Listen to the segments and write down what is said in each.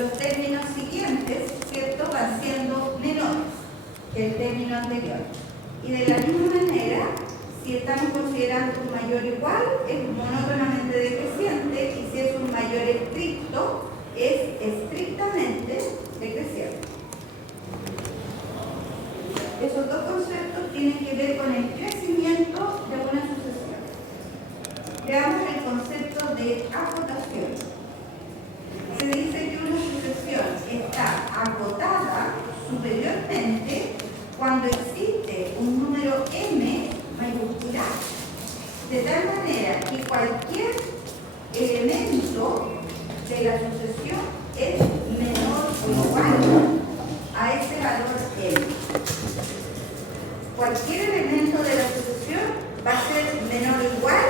los términos siguientes, ¿cierto?, van siendo menores que el término anterior. Y de la misma manera, si estamos considerando un mayor igual, es monótonamente decreciente, y si es un mayor estricto, es estrictamente decreciente. Esos dos conceptos tienen que ver con el crecimiento de una sucesión. Veamos el concepto de acotación. Se dice que una sucesión está acotada superiormente cuando existe un número m mayúscula, de tal manera que cualquier elemento de la sucesión es menor o igual a ese valor m. Cualquier elemento de la sucesión va a ser menor o igual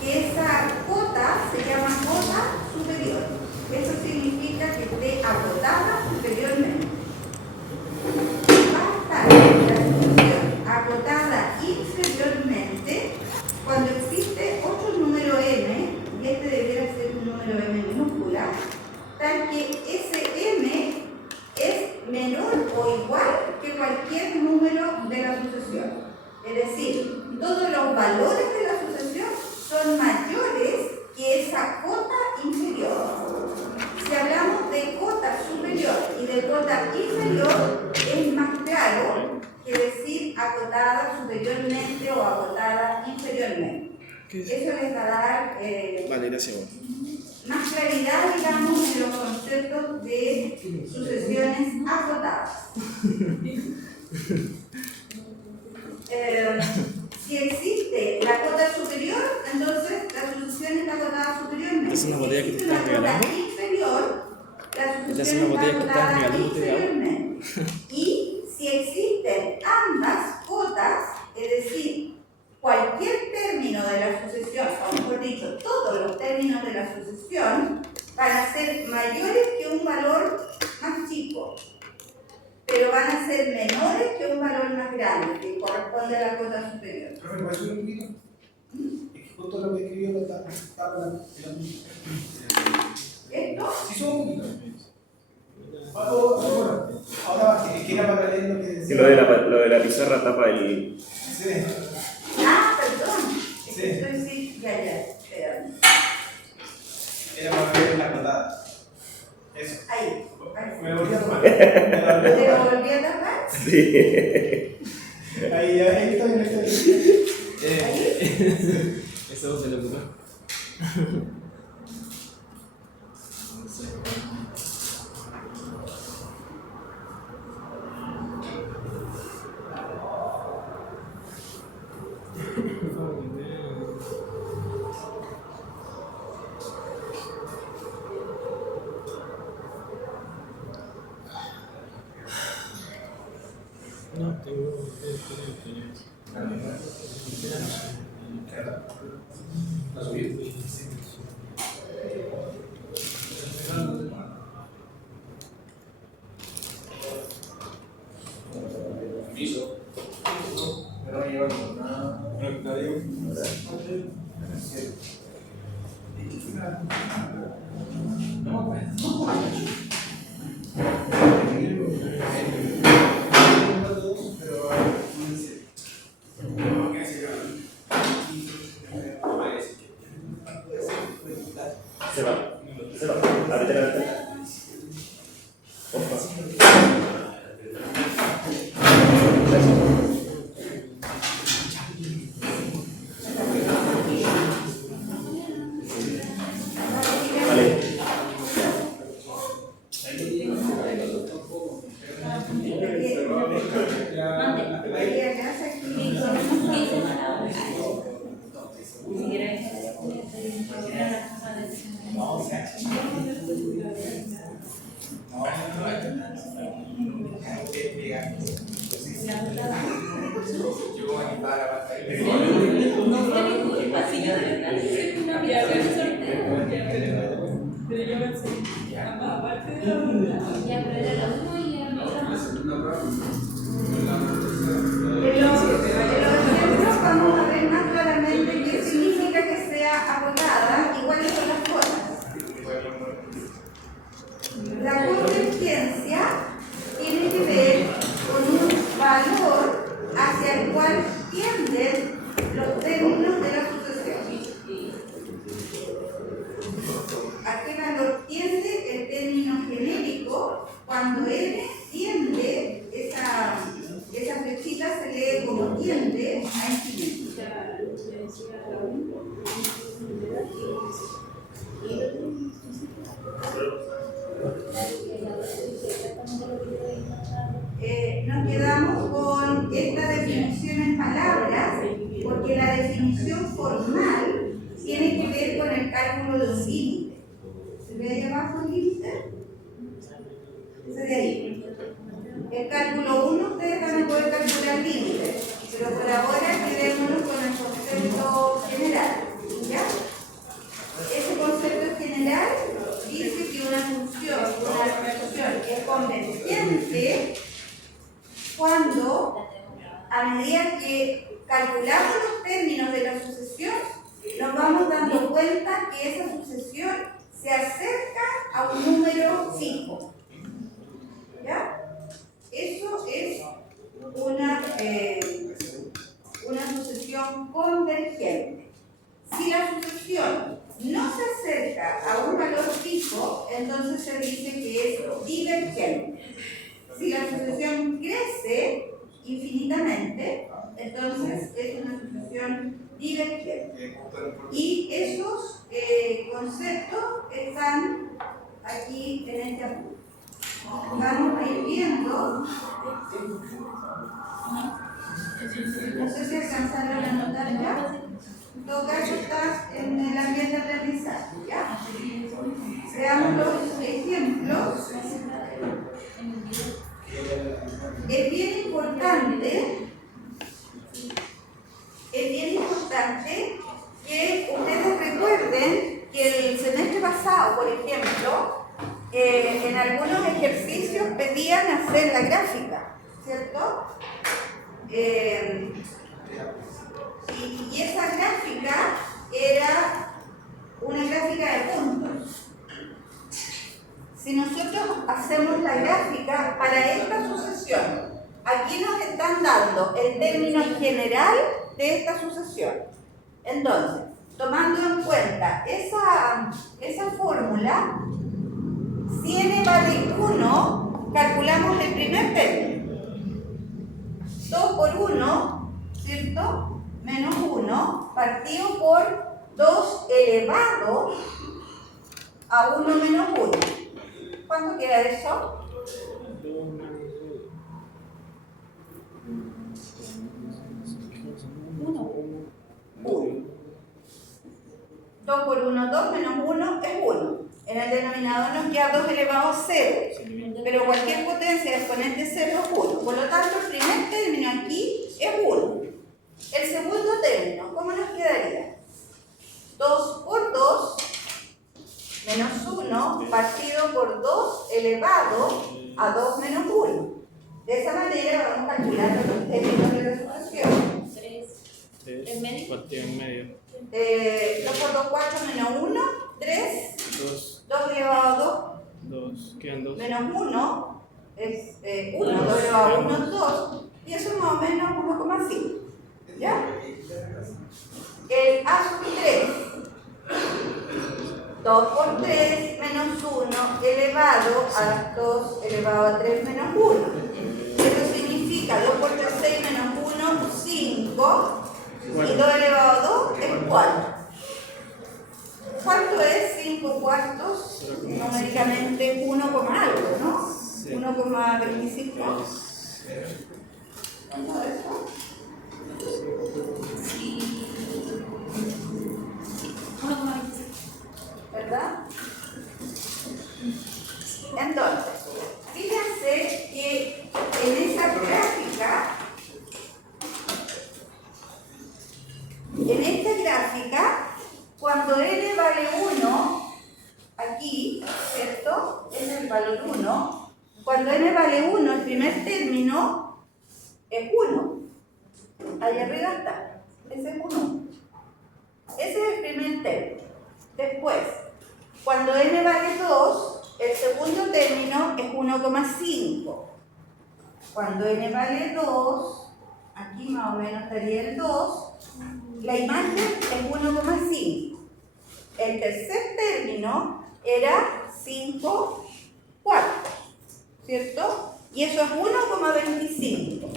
que esa cota, se llama cota superior. Eso significa que esté acotada superiormente. Va a estar la sucesión acotada inferiormente cuando existe otro número m, y este debiera ser un número m minúscula, tal que ese m es menor o igual que cualquier número de la sucesión. Es decir, todos los valores de la sucesión son mayores que esa cota inferior. Si hablamos de cota superior y de cota inferior, es más claro que decir acotada superiormente o acotada inferiormente. Eso les va a dar más claridad, digamos, en los conceptos de sucesiones acotadas. Si existe la cota superior, entonces la sucesión está acotada superiormente. Si existe una cota inferior, la sucesión está acotada inferiormente. Y si existen ambas cotas, es decir, cualquier término de la sucesión, o mejor dicho, todos los términos de la sucesión, van a ser mayores que un valor más chico, pero van a ser menores que un valor más grande, que corresponde a la cota superior. Profe, ¿puedes subir un poquito? Es que justo lo que escribió está ¿Esto? sí, sube un poquito. Ahora es que era para leer lo que decía. Sí, lo de la pizarra tapa el... Sí. Ah, perdón. Sí. Estoy sí, ya, espérame. Era para leer la cotada. Eso. Ahí. Me volví a tomar. ¿Te lo volví a tapar? Sí. Ahí estoy. Eso se lo ocupó. No tengo. ¿La subí? Permiso. No lleva nada. No digo. No, pues. Se va. Ábrete la ventana. Opa. Vamos a ver más claramente qué significa que sea acotada y cuáles son las cosas. La abajo el límite? Ese de ahí. El cálculo 1 ustedes van a poder calcular límites, pero por ahora quedémonos con el concepto general. ¿Ya? Ese concepto general dice que una función es convergente cuando, a medida que calculamos los términos de la sucesión, nos vamos dando cuenta que esa sucesión se acerca a un número fijo. ¿Ya? Eso es una sucesión convergente. Si la sucesión no se acerca a un valor fijo, entonces se dice que es divergente. Si la sucesión crece infinitamente, entonces es una sucesión divergente. Y esos conceptos están aquí en este apunte. Vamos a ir viendo. No sé si alcanzaron a notar ya. En todo caso está en el ambiente de aprendizaje, ¿ya? Veamos los ejemplos. Es bien importante que ustedes recuerden que el semestre pasado, por ejemplo, en algunos ejercicios pedían hacer la gráfica, ¿cierto? Y esa gráfica era una gráfica de puntos. Si nosotros hacemos la gráfica para esta sucesión, aquí nos están dando el término general de esta sucesión. Entonces, tomando en cuenta esa fórmula, si n vale 1, calculamos el primer término. 2 por 1, ¿cierto? Menos 1, partido por 2 elevado a 1 menos 1. ¿Cuánto queda eso? 1. 2 por 1, 2 menos 1 es 1. En el denominador nos queda 2 elevado a 0. Pero cualquier potencia de exponente 0 es 1. Por lo tanto, el primer término aquí es 1. El segundo término, ¿cómo nos quedaría? 2 por 2 menos 1 partido por 2 elevado a 2 menos 1. De esa manera vamos calculando los términos de la sucesión. 3 partido en medio. 2 por 2, 4 menos 1, 3. 2 elevado a 2. Quedan 2. menos 1 es 1, 2 elevado a 1 es 2, y eso es más o menos 1,5. ¿Ya? El A sub 3. 2 por 3 menos 1 elevado a 2 elevado a 3 menos 1. Eso significa 2 por 3, 6 menos 1, 5. Y 2 elevado a 2 es 4. ¿Cuánto es 5 cuartos? Numéricamente 1, algo, ¿no? 1,25. ¿Cuánto es eso? ¿Verdad? Entonces, fíjense que en esa gráfica, cuando n vale 1, aquí, ¿cierto? Ese es el valor 1. Cuando n vale 1, el primer término es 1. Ahí arriba está. Ese es 1. Ese es el primer término. Después, cuando n vale 2, el segundo término es 1,5. Cuando n vale 2, aquí más o menos estaría el 2, la imagen es 1,5. El tercer término era 5 cuartos, ¿cierto? Y eso es 1,25.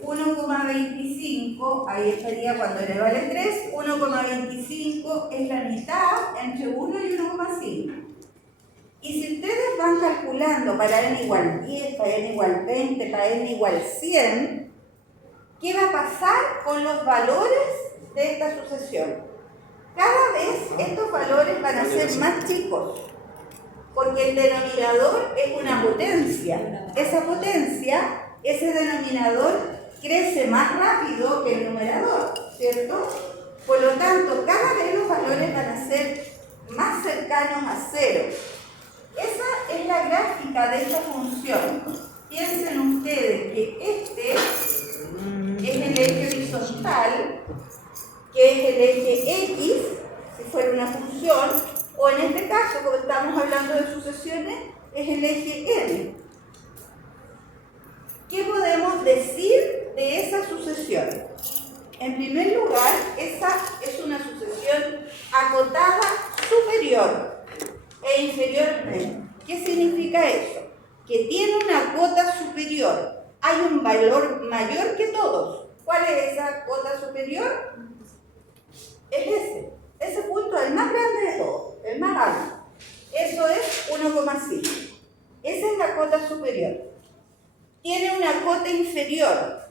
1,25, ahí estaría cuando n vale 3, 1,25 es la mitad entre 1 y 1,5. Y si ustedes van calculando para n igual 10, para n igual 20, para n igual 100, ¿qué va a pasar con los valores de esta sucesión? Cada vez estos valores van a ser más chicos. Porque el denominador es una potencia. Esa potencia, ese denominador, crece más rápido que el numerador, ¿cierto? Por lo tanto, cada vez los valores van a ser más cercanos a 0. Esa es la gráfica de esta función. Piensen ustedes que este es el eje horizontal, que es el eje X, si fuera una función, o en este caso, como estamos hablando de sucesiones, es el eje N. ¿Qué podemos decir de esa sucesión? En primer lugar, esa es una sucesión acotada superior e inferiormente. ¿Qué significa eso? Que tiene una cota superior. Hay un valor mayor que todos. ¿Cuál es esa cota superior? Es ese. Ese punto es el más grande de todos, el más alto. Eso es 1,5. Esa es la cota superior. Tiene una cota inferior.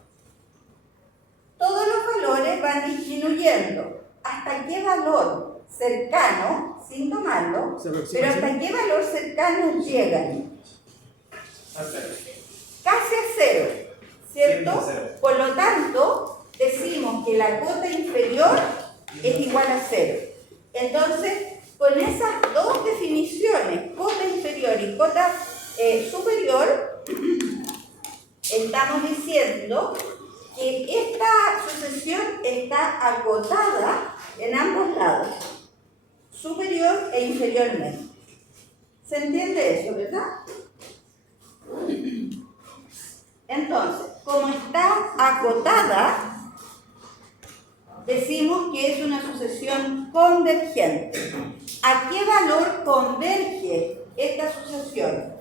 Todos los valores van disminuyendo. ¿Hasta qué valor cercano, sin tomarlo, pero hasta qué valor cercano llegan? A 0. Casi a 0, ¿cierto? Siempre a 0. Por lo tanto, decimos que la cota inferior es igual a 0. Entonces, con esas dos definiciones, cota inferior y cota superior, estamos diciendo que esta sucesión está acotada en ambos lados, superior e inferiormente. ¿Se entiende eso, verdad? Entonces, como está acotada, decimos que es una sucesión convergente. ¿A qué valor converge esta sucesión?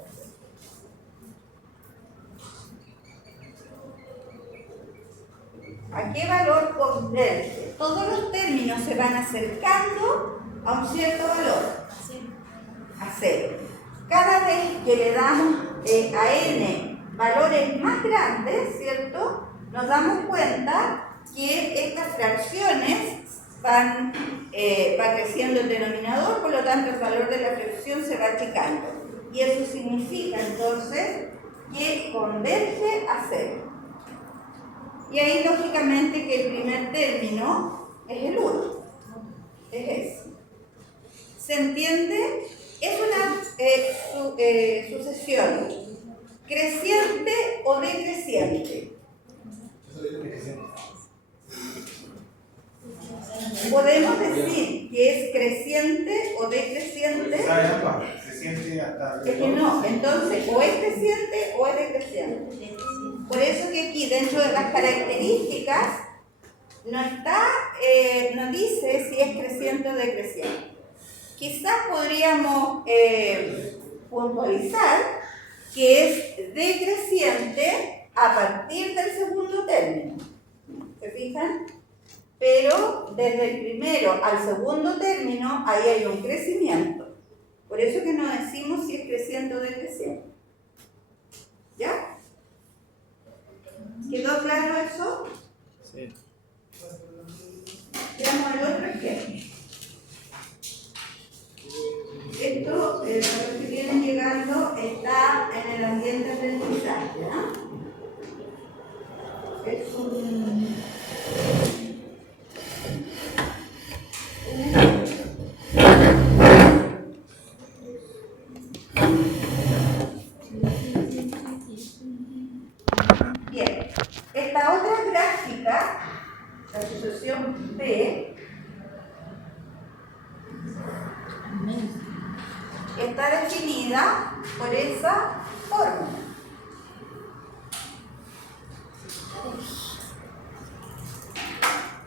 ¿A qué valor converge? Todos los términos se van acercando a un cierto valor, a 0. Cada vez que le damos a n valores más grandes, ¿cierto? Nos damos cuenta que estas fracciones va creciendo el denominador, por lo tanto el valor de la fracción se va achicando. Y eso significa entonces que converge a 0. Y ahí lógicamente que el primer término es el 1. Es ese. ¿Se entiende? Es una sucesión creciente o decreciente. Podemos decir que es creciente o decreciente. Se siente hasta. Es que no, entonces o es creciente o es decreciente. Por eso que aquí dentro de las características no dice si es creciente o decreciente. Quizás podríamos puntualizar que es decreciente a partir del segundo término. ¿Se fijan? Pero desde el primero al segundo término, ahí hay un crecimiento. Por eso que no decimos si es creciente o decreciente. ¿Ya? ¿Quedó claro eso? Sí. Veamos el otro ejemplo. Esto, para los que vienen llegando, está en el ambiente de aprendizaje. Es un bien, esta otra gráfica, la sucesión P, está definida por esa fórmula.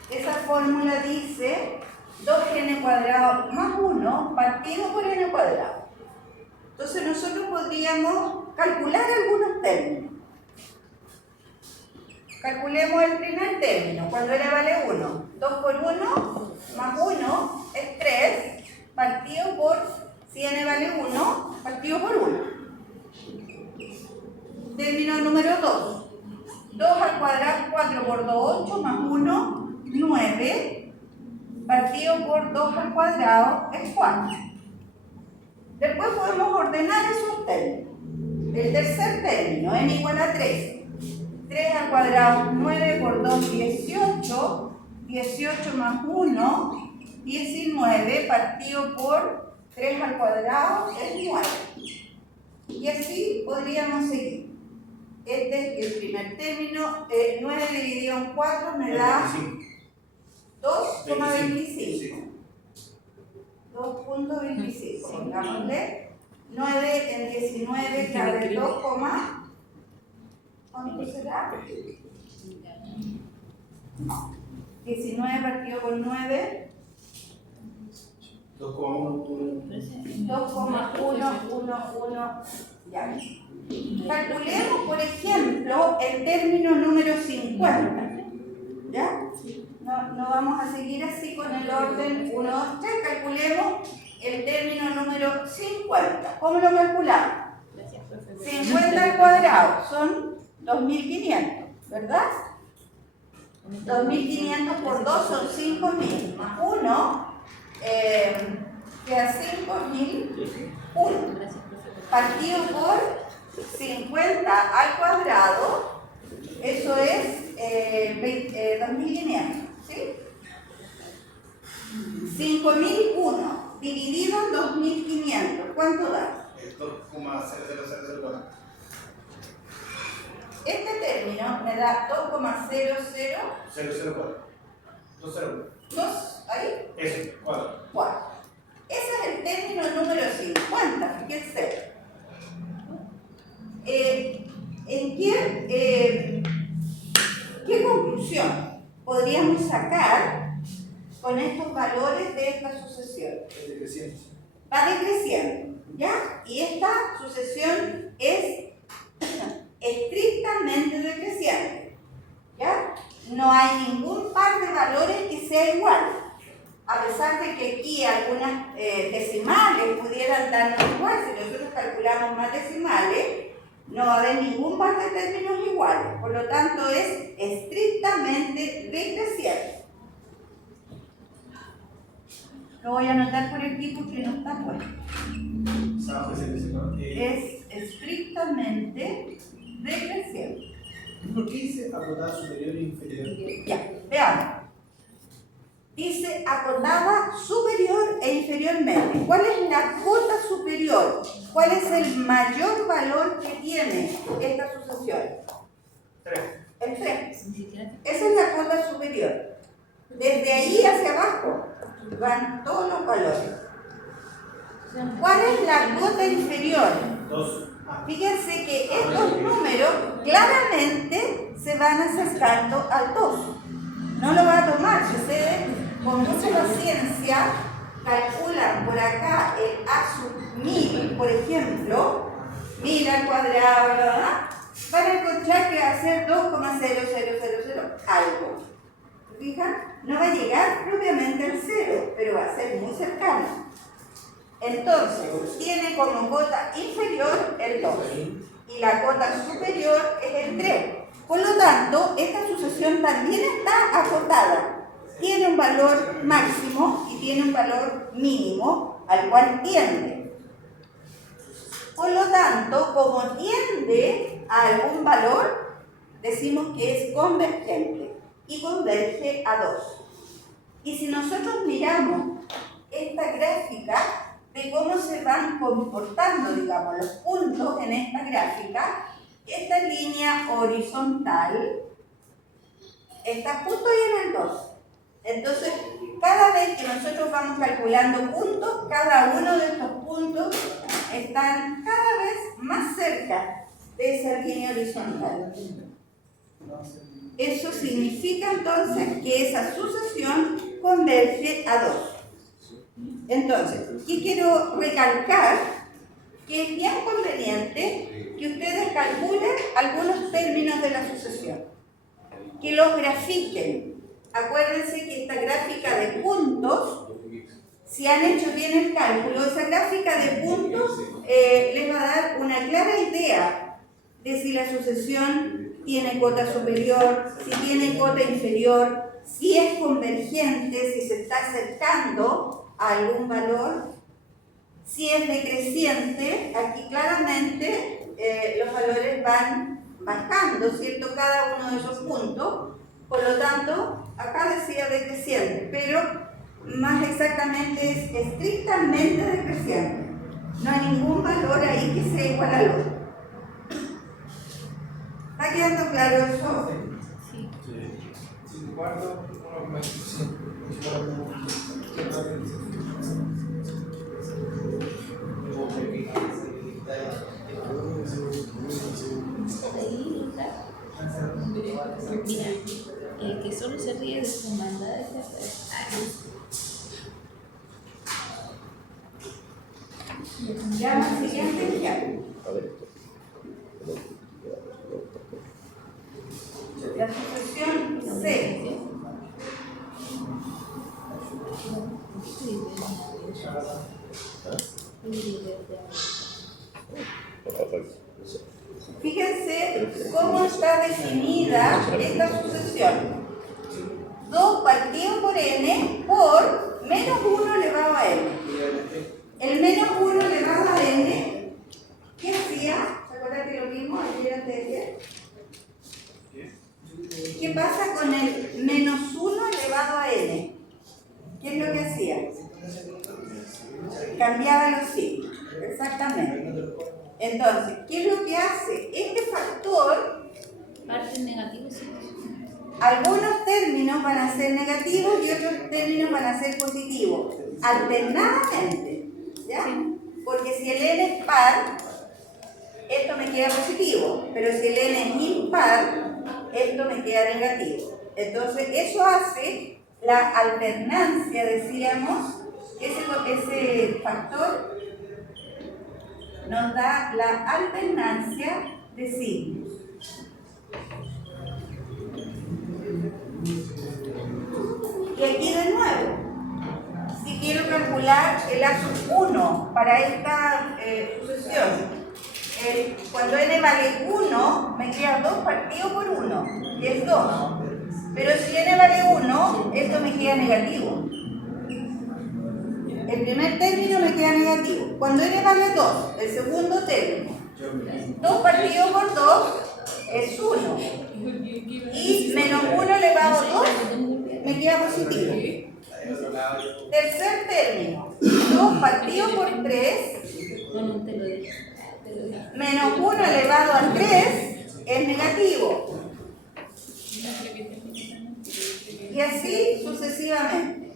Esa fórmula dice 2n cuadrado más 1 partido por n cuadrado. Entonces nosotros podríamos calcular algunos términos. Calculemos el primer término, cuando n vale 1. 2 por 1 más 1 es 3, partido por, si n vale 1, partido por 1. Término número 2. 2 al cuadrado, 4 por 2, 8, más 1, 9, partido por 2 al cuadrado es 4. Después podemos ordenar esos términos. El tercer término, n igual a 3. 3 al cuadrado, 9 por 2, 18. 18 más 1, 19, partido por 3 al cuadrado es 9. Y así podríamos seguir. Este es el primer término. 9 dividido en 4 me da 2,25. 2.25. Pongámosle 9 en 19 cabe 2, ¿cuánto será? 19 partido por 9. 2,111. Ya. Calculemos, por ejemplo, el término número 50. ¿Ya? No vamos a seguir así con el orden 1, 2, 3. Calculemos el término número 50. ¿Cómo lo calculamos? 50 al cuadrado son 2.500, ¿verdad? 2.500 por 2 son 5.000, más 1 queda 5.001. Partido por 50 al cuadrado, eso es 2.500, ¿sí? 5.001 dividido en 2.500, ¿cuánto da? 2,00004. Este término me da 004. 201. 2, ahí, Eso, 4. 4. Ese es el término número 50, fíjense. ¿Qué conclusión podríamos sacar con estos valores de esta sucesión? Va decreciendo, ¿ya? Y esta sucesión es estrictamente decreciente, ¿ya? No hay ningún par de valores que sea igual, a pesar de que aquí algunas decimales pudieran darnos igual. Si nosotros calculamos más decimales, no va a haber ningún par de términos iguales, por lo tanto es estrictamente decreciente. Lo voy a anotar por aquí porque no está puesto. Es estrictamente decreciente. ¿Por qué dice acotada superior e inferior? Ya, veamos. Dice acotada superior e inferiormente. ¿Cuál es la cota superior? ¿Cuál es el mayor valor que tiene esta sucesión? 3. El 3. Esa es la cota superior. Desde ahí hacia abajo van todos los valores. ¿Cuál es la cota inferior? 2. Fíjense que estos números claramente se van acercando al 2. No lo va a tomar. Si ustedes con mucha paciencia calculan por acá el a sub 1000, por ejemplo, 1000 al cuadrado, ¿verdad? Van a encontrar que va a ser 2,0000 algo. ¿Se fijan? No va a llegar propiamente al 0, pero va a ser muy cercano. Entonces, tiene como cota inferior el 2 y la cota superior es el 3. Por lo tanto, esta sucesión también está acotada. Tiene un valor máximo y tiene un valor mínimo al cual tiende. Por lo tanto, como tiende a algún valor, decimos que es convergente y converge a 2. Y si nosotros miramos esta gráfica de cómo se van comportando, digamos, los puntos en esta gráfica, esta línea horizontal está justo ahí en el 2. Entonces, cada vez que nosotros vamos calculando puntos, cada uno de estos puntos están cada vez más cerca de esa línea horizontal. Eso significa entonces que esa sucesión converge a 2. Entonces, aquí quiero recalcar que es bien conveniente que ustedes calculen algunos términos de la sucesión, que los grafiquen. Acuérdense que esta gráfica de puntos, si han hecho bien el cálculo, esa gráfica de puntos les va a dar una clara idea de si la sucesión tiene cota superior, si tiene cota inferior, si es convergente, si se está acercando a algún valor, Si es decreciente, aquí claramente los valores van bajando, ¿cierto? Cada uno de esos puntos. Por lo tanto, acá decía decreciente, pero más exactamente es estrictamente decreciente. No hay ningún valor ahí que sea igual al otro. ¿Está quedando claro eso? Sí. Mira, el que solo se ríe de su maldad es Ya la siguiente ya. A ver. La sucesión C. Fíjense cómo está definida esta sucesión. 2 partido por n por menos 1 elevado a n. El menos 1 elevado a n, ¿qué hacía? ¿Se acuerdan que lo mismo ayer antes de ayer? ¿Qué pasa con el menos 1 elevado a n? ¿Qué es lo que hacía? Cambiaba los signos, exactamente. Entonces, ¿qué es lo que hace? Este factor, parte negativo, sí. algunos términos van a ser negativos y otros términos van a ser positivos, alternadamente, ¿ya? Porque si el n es par, esto me queda positivo, pero si el n es impar, esto me queda negativo. Entonces, eso hace la alternancia, decíamos, que ese factor nos da la alternancia de signos. Y aquí de nuevo, si quiero calcular el ASUS 1 para esta sucesión, cuando n vale 1, me queda 2 partido por 1, que es 2. Pero si n vale 1, esto me queda negativo. El primer término me queda negativo. Cuando n vale 2, el segundo término, 2 partido por 2 es 1. Y menos 1 elevado a 2 me queda positivo. Tercer término, 2 partido por 3 Bueno, te lo dije. menos 1 elevado a 3 es negativo. Y así sucesivamente.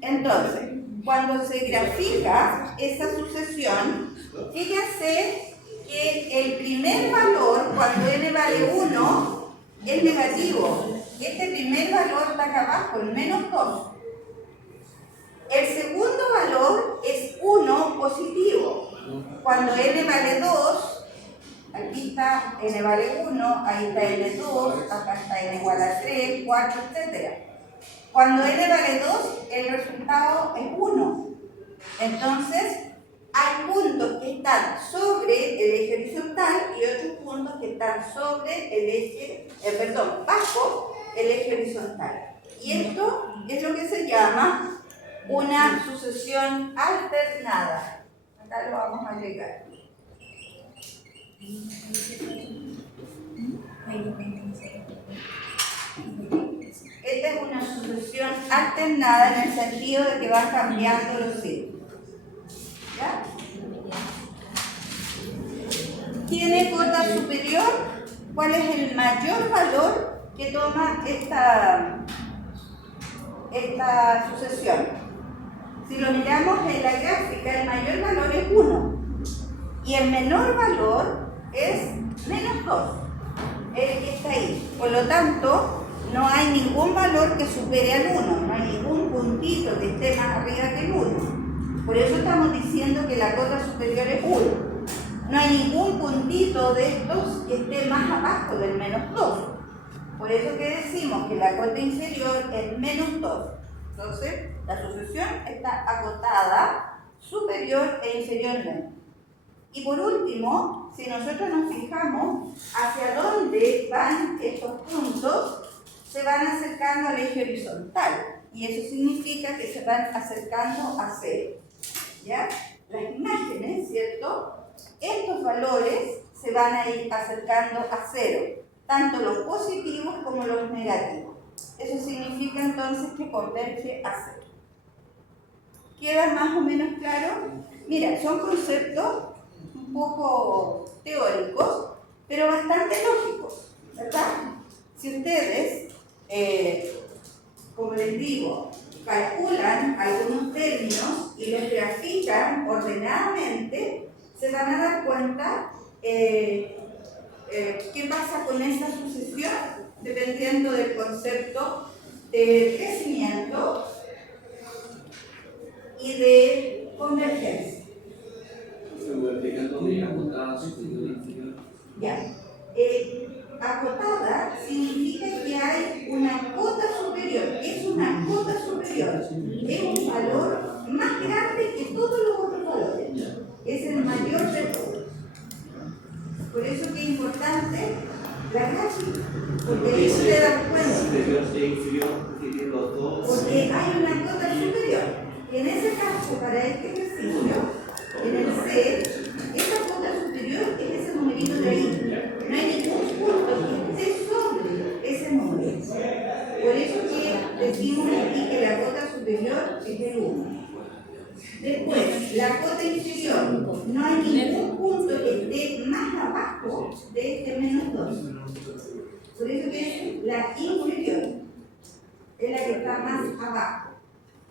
Entonces, cuando se grafica esa sucesión, fíjense que el primer valor, cuando n vale 1, es negativo. Este primer valor está acá abajo, el menos 2. El segundo valor es 1 positivo. Cuando n vale 2, aquí está n vale 1, ahí está n2, acá está n igual a 3, 4, etc. Cuando n vale 2, el resultado es 1. Entonces, hay puntos que están sobre el eje horizontal y otros puntos que están sobre el eje, bajo el eje horizontal. Y esto es lo que se llama una sucesión alternada. Acá lo vamos a agregar. Esta es una sucesión alternada en el sentido de que van cambiando los signos. ¿Ya? ¿Tiene cota superior? ¿Cuál es el mayor valor que toma esta sucesión? Si lo miramos en la gráfica, el mayor valor es 1 y el menor valor es menos 2, el que está ahí. Por lo tanto, no hay ningún valor que supere al 1, no hay ningún puntito que esté más arriba que el 1. Por eso estamos diciendo que la cota superior es 1. No hay ningún puntito de estos que esté más abajo del menos 2. Por eso que decimos que la cota inferior es menos 2. Entonces, la sucesión está acotada superior e inferiormente. Y por último, si nosotros nos fijamos hacia dónde van estos puntos, se van acercando al eje horizontal. y eso significa que se van acercando a cero. ¿Ya? Las imágenes, ¿cierto? Estos valores se van a ir acercando a cero, tanto los positivos como los negativos. Eso significa entonces que converge a cero. ¿Queda más o menos claro? Mira, son conceptos un poco teóricos, pero bastante lógicos, ¿verdad? Si ustedes, como les digo, calculan algunos términos y los grafican ordenadamente, se van a dar cuenta qué pasa con esa sucesión dependiendo del concepto de crecimiento y de convergencia. Ya. Acotada significa que hay una cota superior. Es una cota superior. Es un valor más grande que todos los otros valores. Es el mayor de todos. Por eso que es importante la gráfica. Porque ahí se dan cuenta. Porque hay una cota superior. En ese caso, para este ejercicio, en el C, esa cota superior es ese numerito de ahí. No hay ningún punto que esté sobre ese número. Por eso que decimos aquí que la cota superior es el 1. Después, la cota inferior, no hay ningún punto que esté más abajo de este menos 2. Por eso que es la inferior, es la que está más abajo.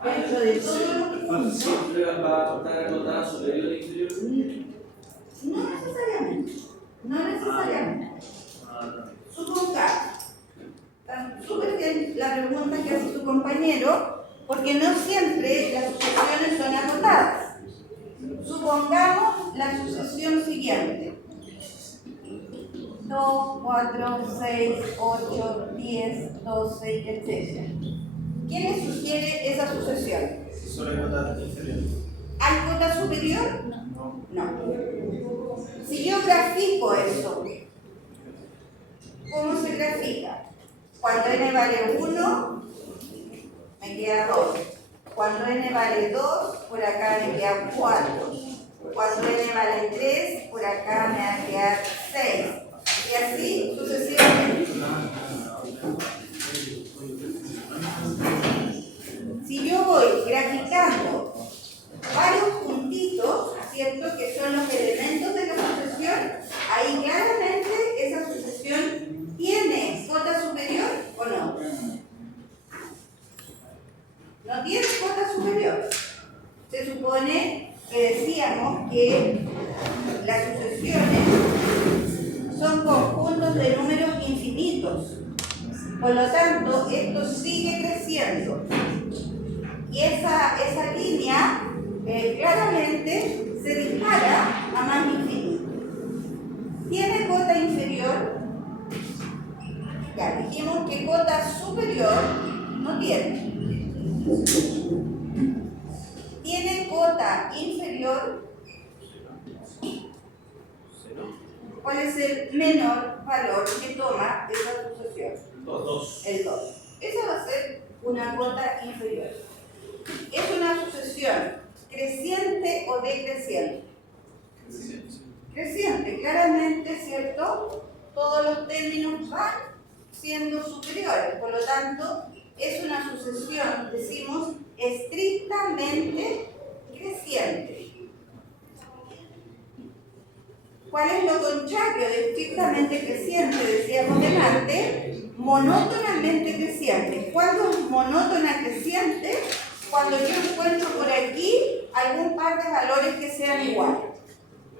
Dentro de todo lo que ¿Siempre va a estar anotada superior e inferior? no necesariamente. No necesariamente. Supongamos, está súper bien la pregunta que hace tu compañero, porque no siempre las sucesiones son acotadas. Supongamos la sucesión siguiente: 2, 4, 6, 8, 10, 12, etc. ¿Quién le sugiere esa sucesión? Si solo hay cota inferior. ¿Hay cota superior? No. No. Si yo grafico eso, ¿cómo se grafica? Cuando n vale 1, me queda 2. Cuando n vale 2, por acá me queda 4. Cuando n vale 3, por acá me va a quedar 6. Y así sucesivamente. Si yo voy graficando varios puntitos, ¿cierto?, que son los elementos de la sucesión, ahí claramente esa sucesión tiene cota superior o no. No tiene cota superior. Se supone que decíamos que las sucesiones son conjuntos de números infinitos. Por lo tanto, esto sigue creciendo. Y esa línea claramente se dispara a más infinito. ¿Tiene cota inferior? Ya, dijimos que cota superior no tiene. ¿Tiene cota inferior? ¿Cuál es el menor valor que toma esa sucesión? 2. El 2. Esa va a ser una cota inferior. ¿Es una sucesión creciente o decreciente? Creciente, claramente, ¿cierto? Todos los términos van siendo superiores, por lo tanto, es una sucesión, decimos, estrictamente creciente. ¿Cuál es lo contrario de estrictamente creciente? Decíamos delante, monótonamente creciente. ¿Cuándo es monótona creciente? Cuando yo encuentro por aquí algún par de valores que sean iguales.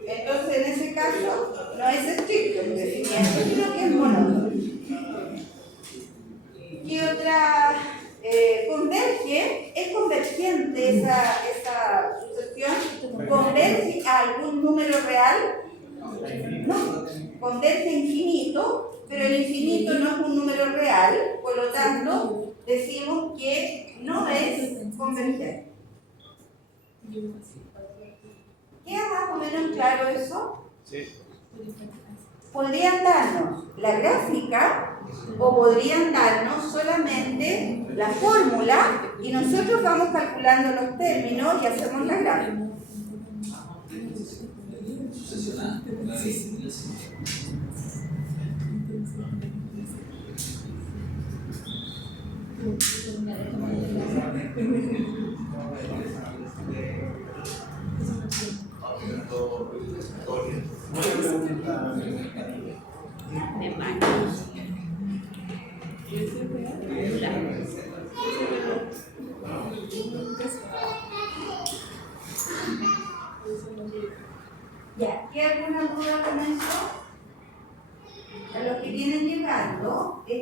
Entonces, en ese caso, no es estricto el crecimiento, sino que es monótono. ¿Qué otra? Converge, ¿es convergente esa sucesión? ¿Converge a algún número real? No, converge a infinito, pero el infinito no es un número real, por lo tanto, decimos que no es convergente. ¿Queda más o menos claro eso? Sí. podrían darnos la gráfica o podrían darnos solamente la fórmula y nosotros vamos calculando los términos y hacemos la gráfica. Me mata. Ya, ¿hay alguna duda con eso? A los que vienen llegando,